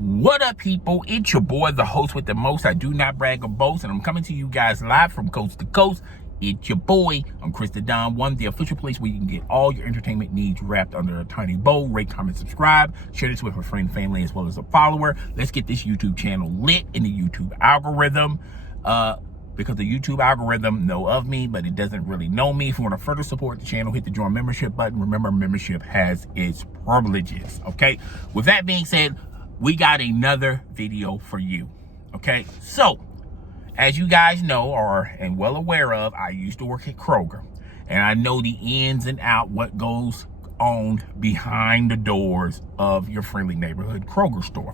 What up, people? It's your boy, the host with the most. I do not brag or boast, and I'm coming to you guys live from coast to coast. It's your boy. I'm Chris the Don One, the official place where you can get all your entertainment needs wrapped under a tiny bow. Rate, comment, subscribe. Share this with a friend, family, as well as a follower. Let's get this YouTube channel lit in the YouTube algorithm. Because the YouTube algorithm know of me, but it doesn't really know me. If you want to further support the channel, hit the join membership button. Remember, membership has its privileges. Okay. With that being said, we got another video for you. Okay. So, as you guys know and well aware of, I used to work at Kroger, and I know the ins and out what goes on behind the doors of your friendly neighborhood Kroger store.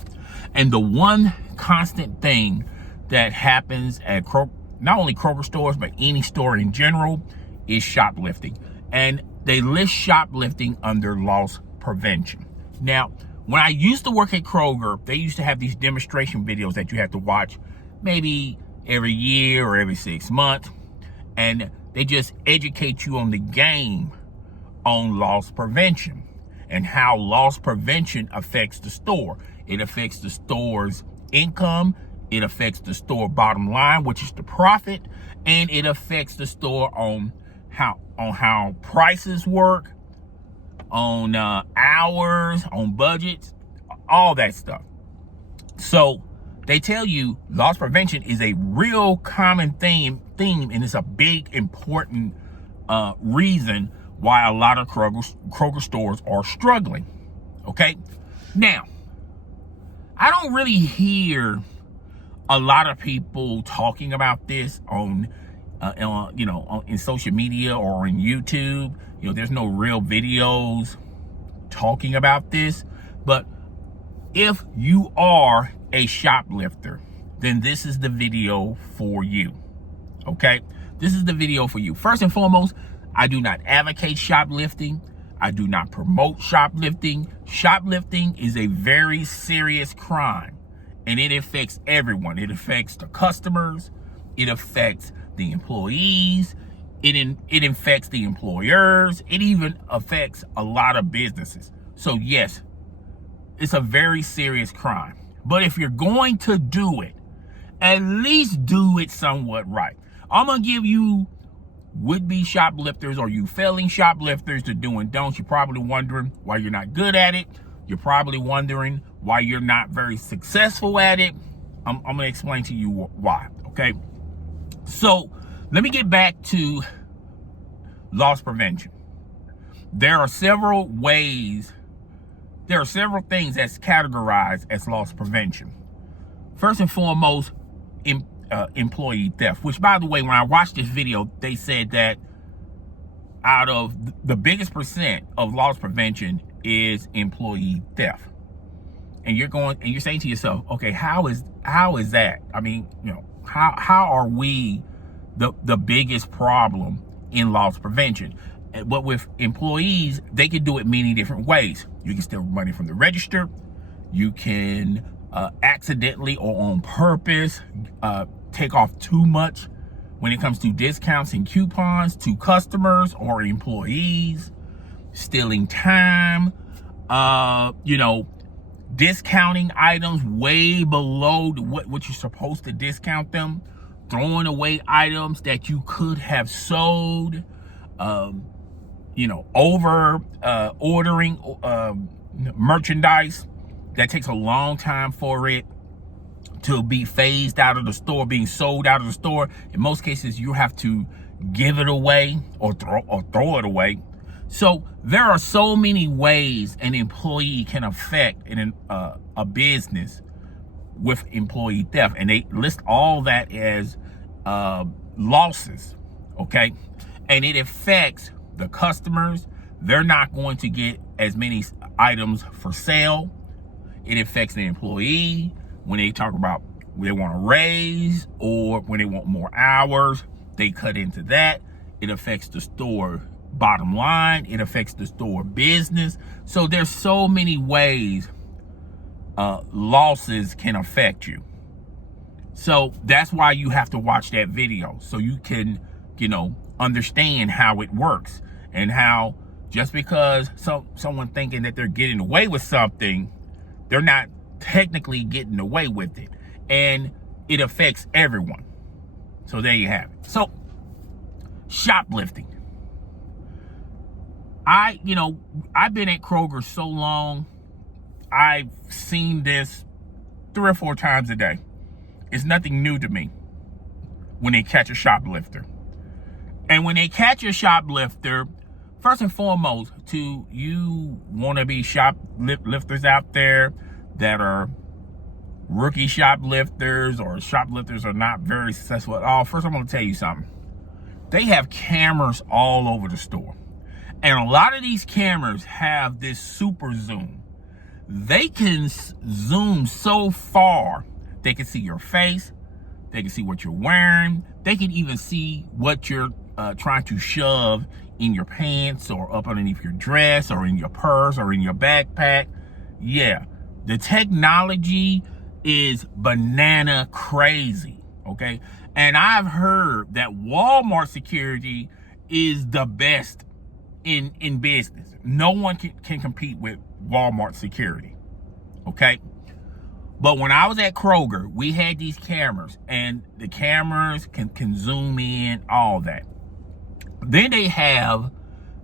And the one constant thing that happens at Kroger, not only Kroger stores, but any store in general, is shoplifting. And they list shoplifting under loss prevention. Now, when I used to work at Kroger, they used to have these demonstration videos that you have to watch maybe every year or every 6 months. And they just educate you on the game on loss prevention and how loss prevention affects the store. It affects the store's income. It affects the store bottom line, which is the profit, and it affects the store on how prices work, on hours, on budgets, all that stuff. So they tell you loss prevention is a real common theme, and it's a big, important reason why a lot of Kroger stores are struggling. Okay, now I don't really hear a lot of people talking about this on in social media or on YouTube. There's no real videos talking about this. But if you are a shoplifter, then this is the video for you. Okay? This is the video for you. First and foremost, I do not advocate shoplifting. I do not promote shoplifting. Shoplifting is a very serious crime. And it affects everyone. It affects the customers. It affects the employees. It affects the employers. It even affects a lot of businesses. So yes, it's a very serious crime. But if you're going to do it, at least do it somewhat right. I'm going to give you would-be shoplifters or you failing shoplifters the do and don'ts. You're probably wondering why you're not good at it. You're probably wondering why you're not very successful at it. I'm going to explain to you why, okay? So let me get back to loss prevention. There are several things that's categorized as loss prevention. First and foremost, employee theft, which, by the way, when I watched this video, they said that out of the biggest percent of loss prevention is employee theft. And you're saying to yourself, okay, how is that? I mean, how are we the biggest problem in loss prevention? But with employees, they can do it many different ways. You can steal money from the register. You can accidentally or on purpose take off too much when it comes to discounts and coupons to customers or employees, stealing time, discounting items way below what you're supposed to discount them, throwing away items that you could have sold, over ordering merchandise that takes a long time for it to be phased out of the store, being sold out of the store. In most cases, you have to give it away or throw it away. So there are so many ways an employee can affect a business with employee theft, and they list all that as losses, okay? And it affects the customers. They're not going to get as many items for sale. It affects the employee when they talk about they want a raise or when they want more hours, they cut into that. It affects the store bottom line. It affects the store business. So there's so many ways losses can affect you. So that's why you have to watch that video so you can, understand how it works and how just because someone thinking that they're getting away with something, they're not technically getting away with it. And it affects everyone. So there you have it. So, shoplifting. I've been at Kroger so long, I've seen this 3 or 4 times a day. It's nothing new to me when they catch a shoplifter. And when they catch a shoplifter, first and foremost, to you wannabe shoplifters out there that are rookie shoplifters or shoplifters are not very successful at all, first I'm going to tell you something. They have cameras all over the store. And a lot of these cameras have this super zoom. They can zoom so far, they can see your face, they can see what you're wearing, they can even see what you're trying to shove in your pants or up underneath your dress or in your purse or in your backpack. Yeah, the technology is banana crazy, okay? And I've heard that Walmart security is the best in business. No one can compete with Walmart security, okay? But when I was at Kroger, we had these cameras, and the cameras can zoom in, all that. Then they have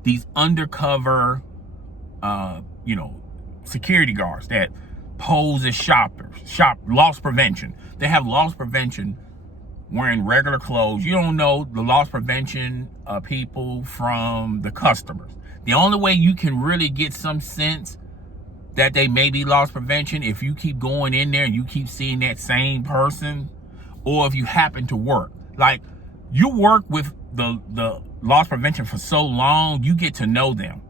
these undercover, security guards that pose as shoppers, loss prevention. They have loss prevention wearing regular clothes. You don't know the loss prevention people from the customers. The only way you can really get some sense that they may be loss prevention if you keep going in there and you keep seeing that same person, or if you happen to work. Like, you work with the loss prevention for so long, you get to know them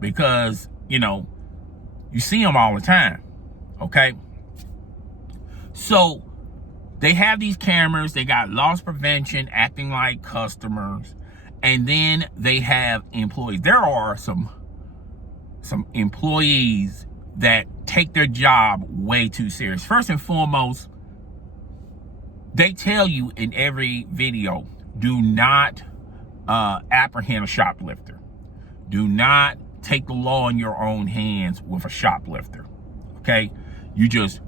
because, you see them all the time, okay? So they have these cameras, they got loss prevention acting like customers, and then they have employees. There are some employees that take their job way too serious. First and foremost, they tell you in every video, do not apprehend a shoplifter. Do not take the law in your own hands with a shoplifter, okay? You just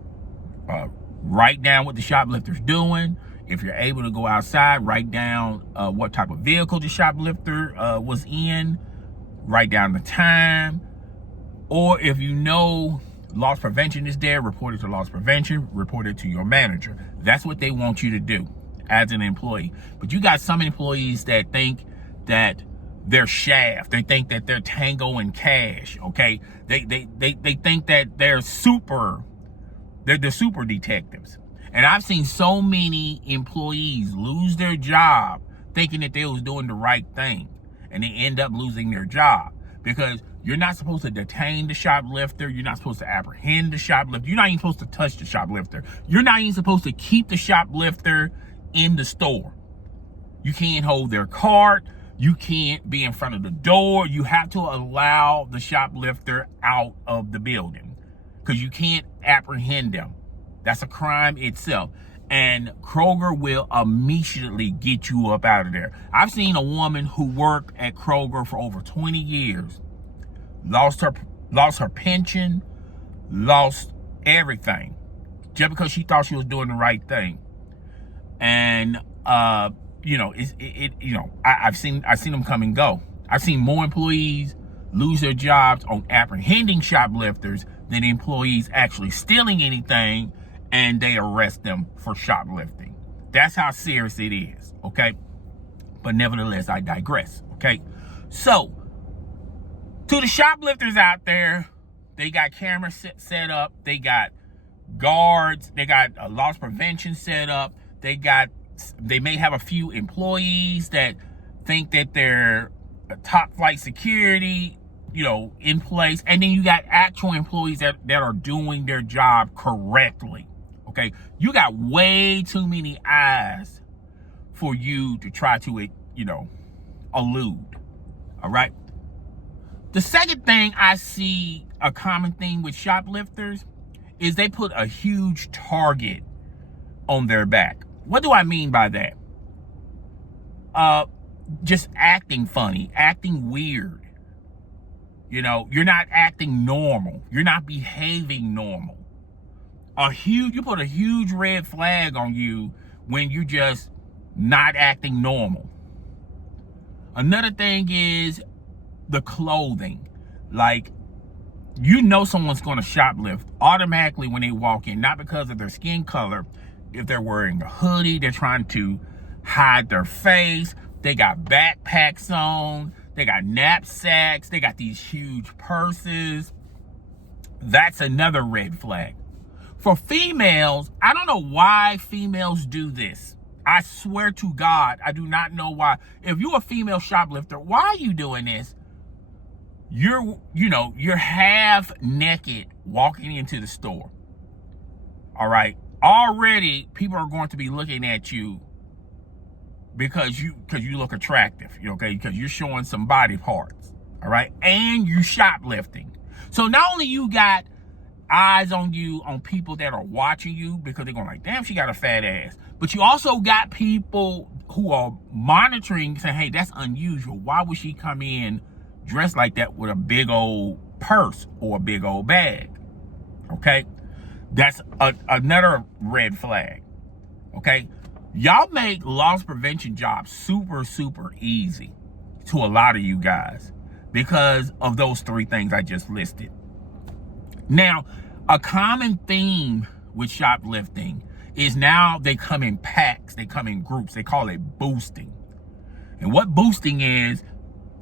write down what the shoplifter's doing. If you're able to go outside, write down what type of vehicle the shoplifter was in. Write down the time. Or if you know loss prevention is there, report it to loss prevention, report it to your manager. That's what they want you to do as an employee. But you got some employees that think that they're Shaft. They think that they're Tango and Cash, okay? They think that they're the super detectives. And I've seen so many employees lose their job thinking that they was doing the right thing, and they end up losing their job because you're not supposed to detain the shoplifter. You're not supposed to apprehend the shoplifter. You're not even supposed to touch the shoplifter. You're not even supposed to keep the shoplifter in the store. You can't hold their cart. You can't be in front of the door. You have to allow the shoplifter out of the building because you can't apprehend them. That's a crime itself. And Kroger will immediately get you up out of there. I've seen a woman who worked at Kroger for over 20 years, lost her pension, lost everything, just because she thought she was doing the right thing. And I've seen them come and go. I've seen more employees lose their jobs on apprehending shoplifters than employees actually stealing anything, and they arrest them for shoplifting. That's how serious it is, okay? But nevertheless, I digress, okay? So, to the shoplifters out there, they got cameras set up, they got guards, they got a loss prevention set up, they may have a few employees that think that they're top flight security, in place, and then you got actual employees that are doing their job correctly. Okay, you got way too many eyes for you to try to, elude. All right. The second thing I see, a common thing with shoplifters, is they put a huge target on their back. What do I mean by that? Just acting funny, acting weird. You're not acting normal. You're not behaving normal. you put a huge red flag on you when you're just not acting normal. Another thing is the clothing. Like, someone's going to shoplift automatically when they walk in, not because of their skin color. If they're wearing a hoodie, they're trying to hide their face. They got backpacks on. They got knapsacks. They got these huge purses. That's another red flag. For females, I don't know why females do this. I swear to God, I do not know why. If you're a female shoplifter, why are you doing this? You're half naked walking into the store. All right. Already people are going to be looking at you because you look attractive, okay? Because you're showing some body parts. All right. And you shoplifting. So not only you got eyes on you, on people that are watching you because they're going like, damn, she got a fat ass. But you also got people who are monitoring, saying, hey, that's unusual. Why would she come in dressed like that with a big old purse or a big old bag? Okay? That's another red flag. Okay? Y'all make loss prevention jobs super, super easy to a lot of you guys because of those three things I just listed. Now, a common theme with shoplifting is now they come in packs, they come in groups. They call it boosting. And what boosting is,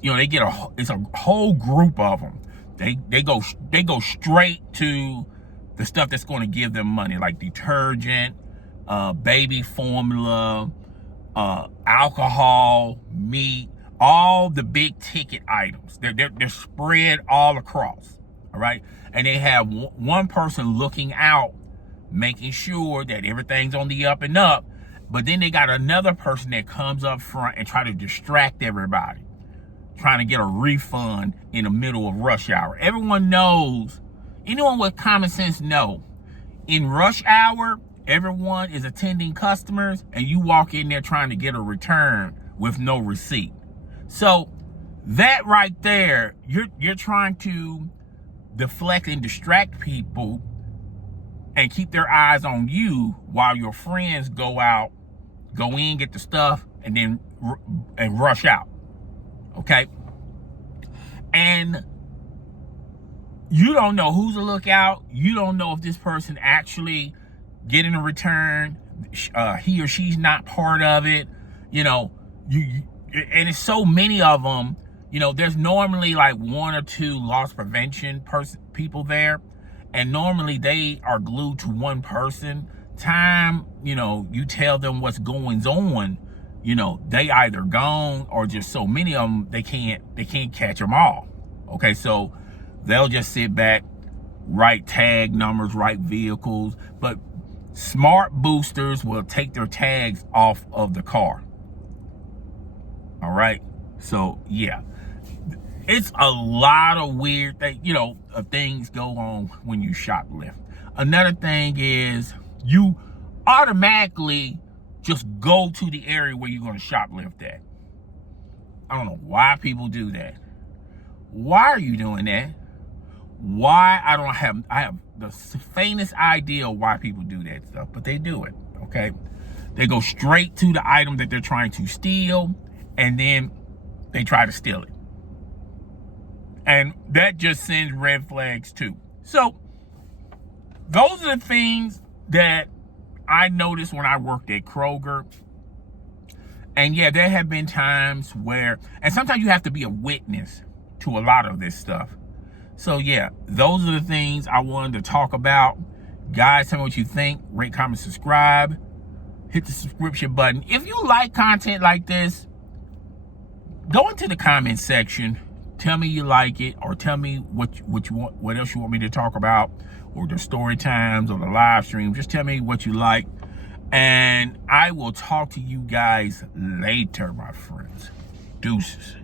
it's a whole group of them. They go straight to the stuff that's going to give them money, like detergent, baby formula, alcohol, meat, all the big ticket items. They're spread all across. All right. And they have one person looking out, making sure that everything's on the up and up. But then they got another person that comes up front and try to distract everybody, trying to get a refund in the middle of rush hour. Everyone knows, anyone with common sense know, in rush hour, everyone is attending customers and you walk in there trying to get a return with no receipt. So that right there, you're trying to deflect and distract people and keep their eyes on you while your friends go in, get the stuff, and then rush out. Okay? And you don't know who's a lookout. You don't know if this person actually getting a return, he or she's not part of it. And it's so many of them. There's normally like one or two loss prevention people there, and normally they are glued to one person. You tell them what's going on, they either gone or just so many of them they can't catch them all. Okay, so they'll just sit back, write tag numbers, write vehicles, but smart boosters will take their tags off of the car. All right, so yeah. It's a lot of weird things go on when you shoplift. Another thing is you automatically just go to the area where you're going to shoplift at. I don't know why people do that. Why are you doing that? I have the faintest idea why people do that stuff, but they do it. Okay, they go straight to the item that they're trying to steal, and then they try to steal it. And that just sends red flags too. So those are the things that I noticed when I worked at Kroger. And yeah, there have been times where, and sometimes you have to be a witness to a lot of this stuff. So yeah, those are the things I wanted to talk about. Guys, tell me what you think. Rate, comment, subscribe. Hit the subscription button. If you like content like this, go into the comment section. Tell me you like it, or tell me what you want, what else you want me to talk about, or the story times or the live stream. Just tell me what you like, and I will talk to you guys later, my friends. Deuces.